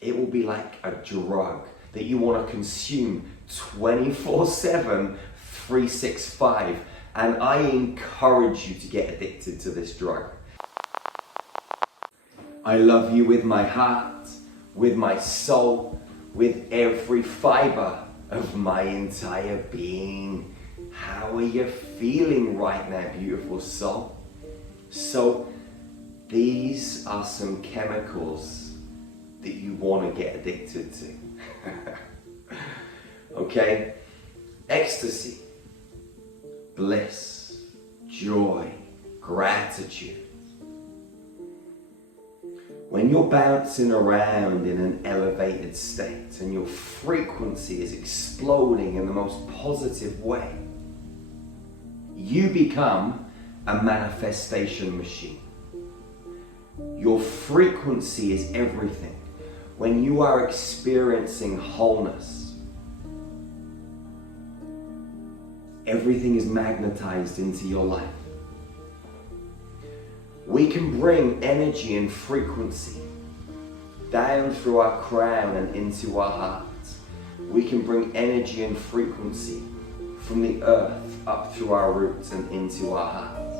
It will be like a drug that you want to consume 24/7, 365. And I encourage you to get addicted to this drug. I love you with my heart, with my soul, with every fiber of my entire being. How are you feeling right now, beautiful soul? So these are some chemicals that you want to get addicted to. Okay? Ecstasy, bliss, joy, gratitude. When you're bouncing around in an elevated state and your frequency is exploding in the most positive way, you become a manifestation machine. Your frequency is everything. When you are experiencing wholeness, everything is magnetized into your life. We can bring energy and frequency down through our crown and into our hearts. We can bring energy and frequency from the earth up through our roots and into our hearts.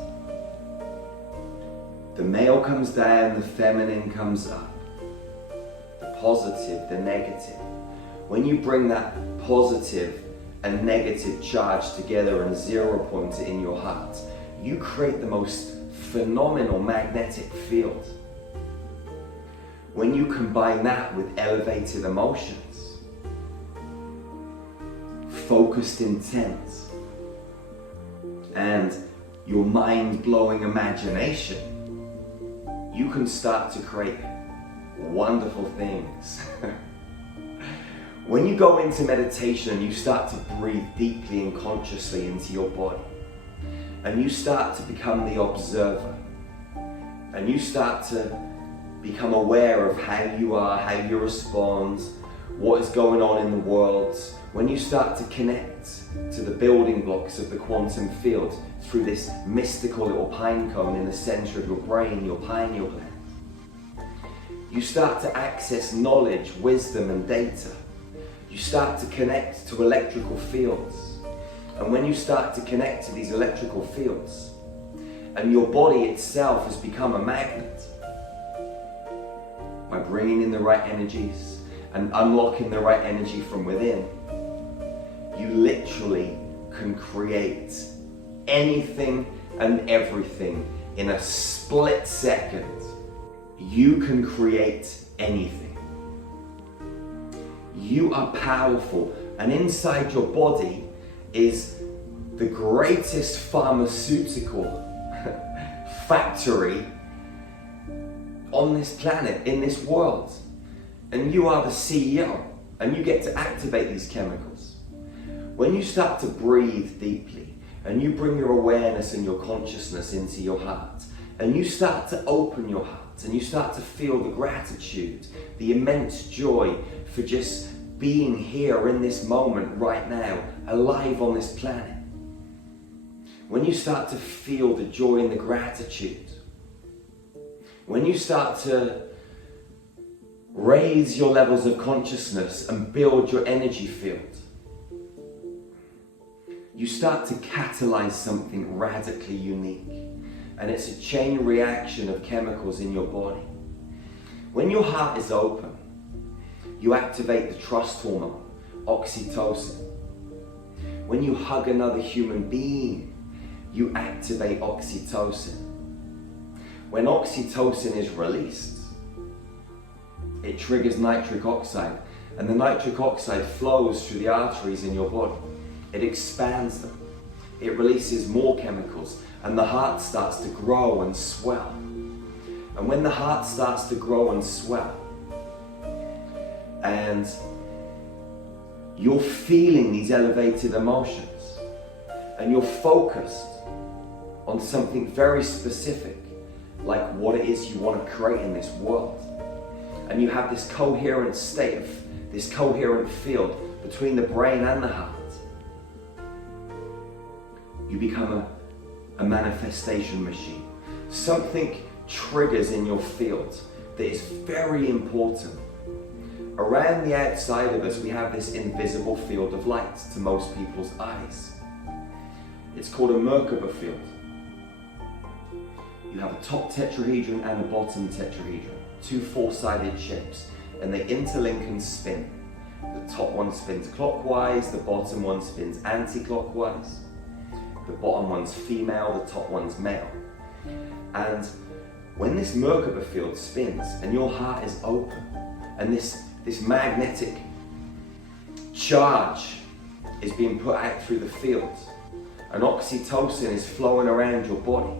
The male comes down, the feminine comes up. The positive, the negative. When you bring that positive and negative charge together and zero point it in your heart, you create the most phenomenal magnetic field. When you combine that with elevated emotions, focused intent, and your mind-blowing imagination, you can start to create wonderful things. When you go into meditation, you start to breathe deeply and consciously into your body. And you start to become the observer. And you start to become aware of how you are, how you respond, what is going on in the world. When you start to connect to the building blocks of the quantum field through this mystical little pine cone in the center of your brain, your pineal gland, you start to access knowledge, wisdom, and data. You start to connect to electrical fields. And when you start to connect to these electrical fields, and your body itself has become a magnet, by bringing in the right energies and unlocking the right energy from within, you literally can create anything and everything in a split second. You can create anything. You are powerful, and inside your body is the greatest pharmaceutical factory on this planet, in this world. And you are the CEO, and you get to activate these chemicals. When you start to breathe deeply, and you bring your awareness and your consciousness into your heart, and you start to open your heart, and you start to feel the gratitude, the immense joy for just being here in this moment right now, alive on this planet. When you start to feel the joy and the gratitude, when you start to raise your levels of consciousness and build your energy field, you start to catalyze something radically unique. And it's a chain reaction of chemicals in your body. When your heart is open, you activate the trust hormone, oxytocin. When you hug another human being, you activate oxytocin. When oxytocin is released, it triggers nitric oxide, and the nitric oxide flows through the arteries in your body. It expands them. It releases more chemicals, and the heart starts to grow and swell. And when the heart starts to grow and swell, and you're feeling these elevated emotions, and you're focused on something very specific, like what it is you want to create in this world, and you have this coherent state of this coherent field between the brain and the heart, you become a manifestation machine. Something triggers in your field that is very important. around the outside of us, we have this invisible field of light to most people's eyes. It's called a Merkaba field. You have a top tetrahedron and a bottom tetrahedron, two four-sided shapes, and they interlink and spin. The top one spins clockwise, the bottom one spins anti-clockwise. The bottom one's female, the top one's male. And when this Merkaba field spins and your heart is open, and this magnetic charge is being put out through the field, and oxytocin is flowing around your body,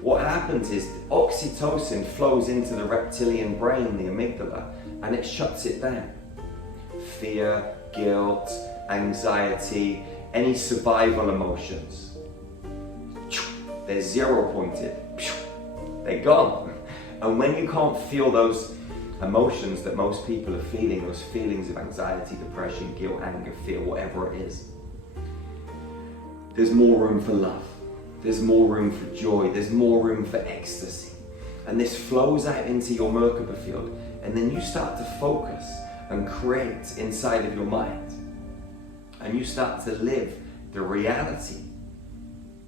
what happens is oxytocin flows into the reptilian brain, the amygdala, and it shuts it down. Fear, guilt, anxiety, any survival emotions, they're zero pointed, they're gone. And when you can't feel those emotions that most people are feeling, those feelings of anxiety, depression, guilt, anger, fear, whatever it is, there's more room for love, there's more room for joy, there's more room for ecstasy. And this flows out into your Merkaba field, and then you start to focus and create inside of your mind. And you start to live the reality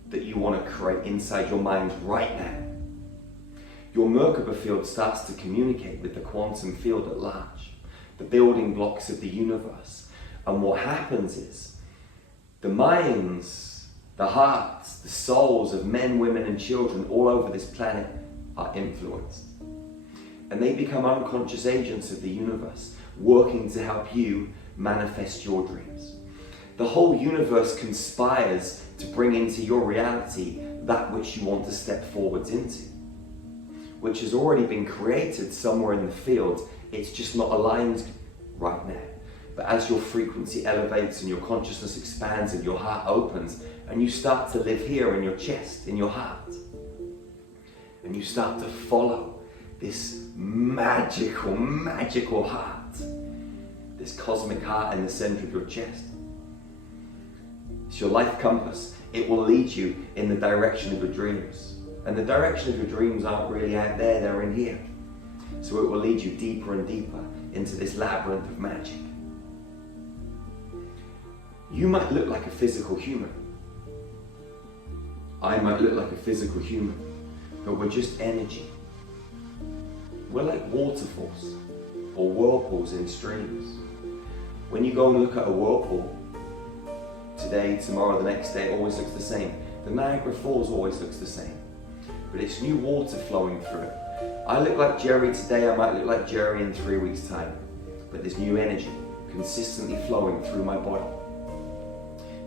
that you want to create inside your mind right now. Your Merkaba field starts to communicate with the quantum field at large, the building blocks of the universe. And what happens is the minds, the hearts, the souls of men, women, and children all over this planet are influenced. And they become unconscious agents of the universe, working to help you manifest your dreams. The whole universe conspires to bring into your reality that which you want to step forwards into, which has already been created somewhere in the field. It's just not aligned right now. But as your frequency elevates and your consciousness expands and your heart opens, and you start to live here in your chest, in your heart, and you start to follow this magical heart, this cosmic heart in the center of your chest. It's your life compass. It will lead you in the direction of your dreams. And the direction of your dreams aren't really out there, they're in here. So it will lead you deeper and deeper into this labyrinth of magic. You might look like a physical human. I might look like a physical human, but we're just energy. We're like waterfalls or whirlpools in streams. When you go and look at a whirlpool, today, tomorrow, the next day, it always looks the same. The Niagara Falls always looks the same, but it's new water flowing through it. I look like Jerry today, I might look like Jerry in 3 weeks' time, but there's new energy consistently flowing through my body.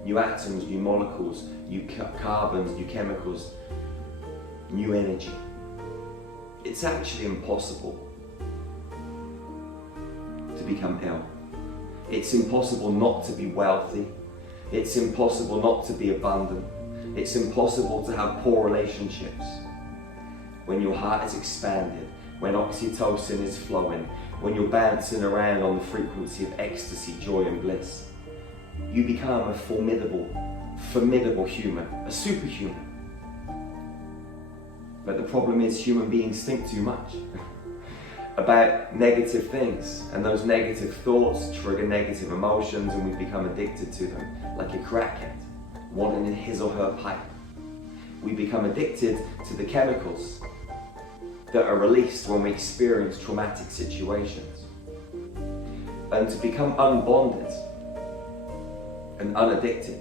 New atoms, new molecules, new carbons, new chemicals, new energy. It's actually impossible to become ill. It's impossible not to be wealthy. It's impossible not to be abundant. It's impossible to have poor relationships. When your heart is expanded, when oxytocin is flowing, when you're bouncing around on the frequency of ecstasy, joy, and bliss, you become a formidable human, a superhuman. But the problem is human beings think too much about negative things, and those negative thoughts trigger negative emotions, and we become addicted to them, like a crackhead wanting his or her pipe. We become addicted to the chemicals that are released when we experience traumatic situations. And to become unbonded and unaddicted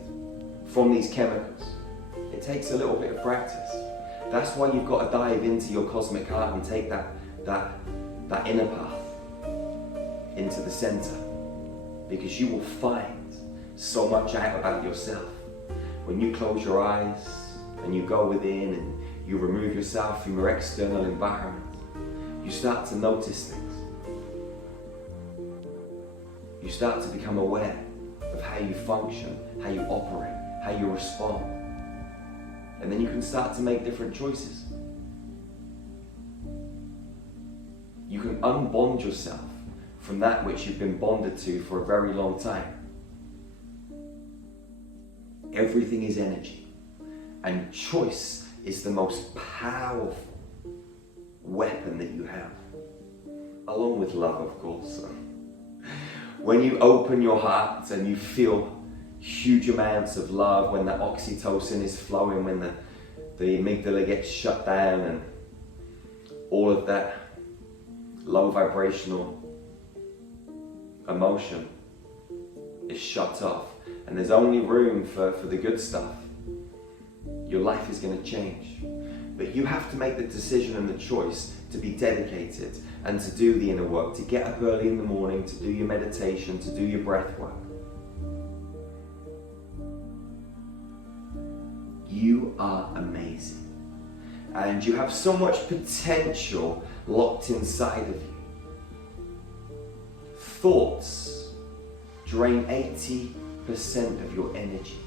from these chemicals, it takes a little bit of practice. That's why you've got to dive into your cosmic heart and take that inner path into the center, because you will find so much out about yourself. When you close your eyes and you go within and you remove yourself from your external environment, you start to notice things. You start to become aware of how you function, how you operate, how you respond. And then you can start to make different choices. You can unbond yourself from that which you've been bonded to for a very long time. Everything is energy, and choice is the most powerful weapon that you have. A along with love, of course. When you open your heart and you feel huge amounts of love, when that oxytocin is flowing, when the amygdala gets shut down and all of that low vibrational emotion is shut off and there's only room for the good stuff, your life is going to change. But you have to make the decision and the choice to be dedicated and to do the inner work, to get up early in the morning, to do your meditation, to do your breath work. You are amazing. And you have so much potential locked inside of you. Thoughts drain 80% of your energy.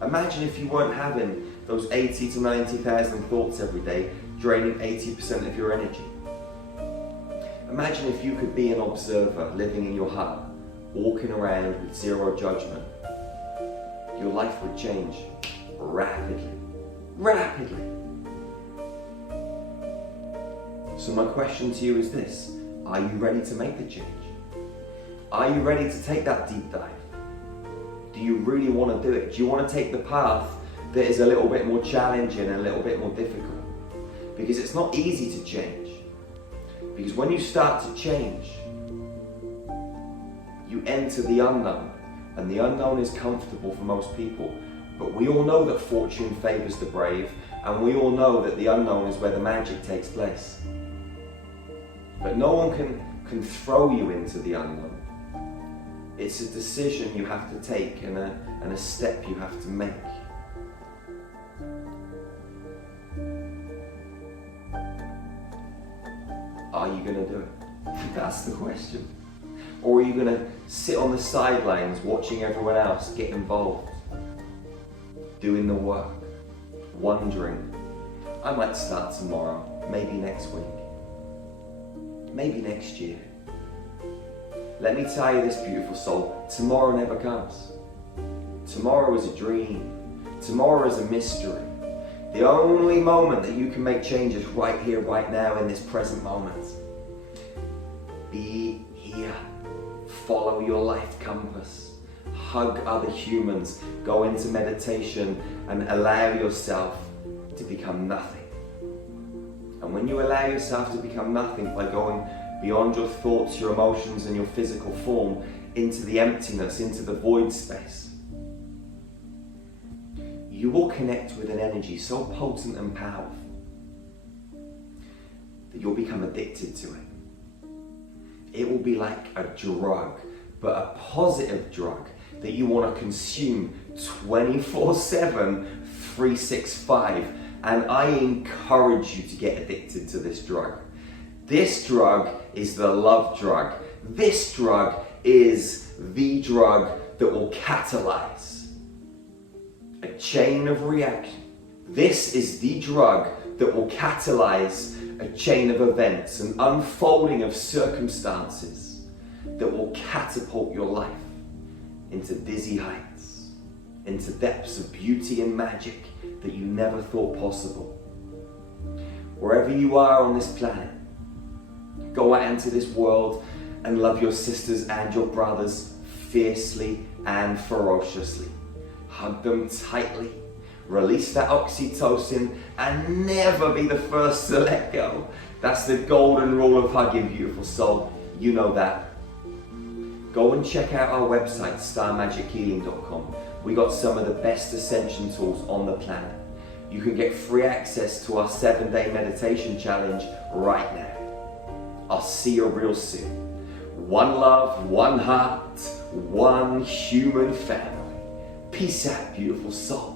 Imagine if you weren't having those 80 to 90,000 thoughts every day, draining 80% of your energy. Imagine if you could be an observer living in your heart, walking around with zero judgment. Your life would change rapidly. Rapidly. So my question to you is this: are you ready to make the change? Are you ready to take that deep dive? Do you really want to do it? Do you want to take the path that is a little bit more challenging and a little bit more difficult? Because it's not easy to change. Because when you start to change, you enter the unknown, and the unknown is comfortable for most people. But we all know that fortune favors the brave, and we all know that the unknown is where the magic takes place. But no one can throw you into the unknown. It's a decision you have to take and a step you have to make. Are you going to do it? That's the question. Or are you going to sit on the sidelines watching everyone else get involved? Doing the work, wondering, I might start tomorrow, maybe next week, maybe next year. Let me tell you this, beautiful soul, tomorrow never comes. Tomorrow is a dream. Tomorrow is a mystery. The only moment that you can make change is right here, right now, in this present moment. Be here. Follow your life compass. Hug other humans. Go into meditation and allow yourself to become nothing. And when you allow yourself to become nothing by going beyond your thoughts, your emotions, and your physical form into the emptiness, into the void space, you will connect with an energy so potent and powerful that you'll become addicted to it. It will be like a drug, but a positive drug that you want to consume 24/7, 365. And I encourage you to get addicted to this drug. This drug is the love drug. This drug is the drug that will catalyze a chain of reaction. This is the drug that will catalyze a chain of events, an unfolding of circumstances that will catapult your life into dizzy heights, into depths of beauty and magic that you never thought possible. Wherever you are on this planet, go out into this world and love your sisters and your brothers fiercely and ferociously. Hug them tightly, release that oxytocin, and never be the first to let go. That's the golden rule of hugging, beautiful soul. You know that. Go and check out our website, starmagichealing.com. We got some of the best ascension tools on the planet. You can get free access to our 7-day meditation challenge right now. I'll see you real soon. One love, one heart, one human family. Peace out, beautiful soul.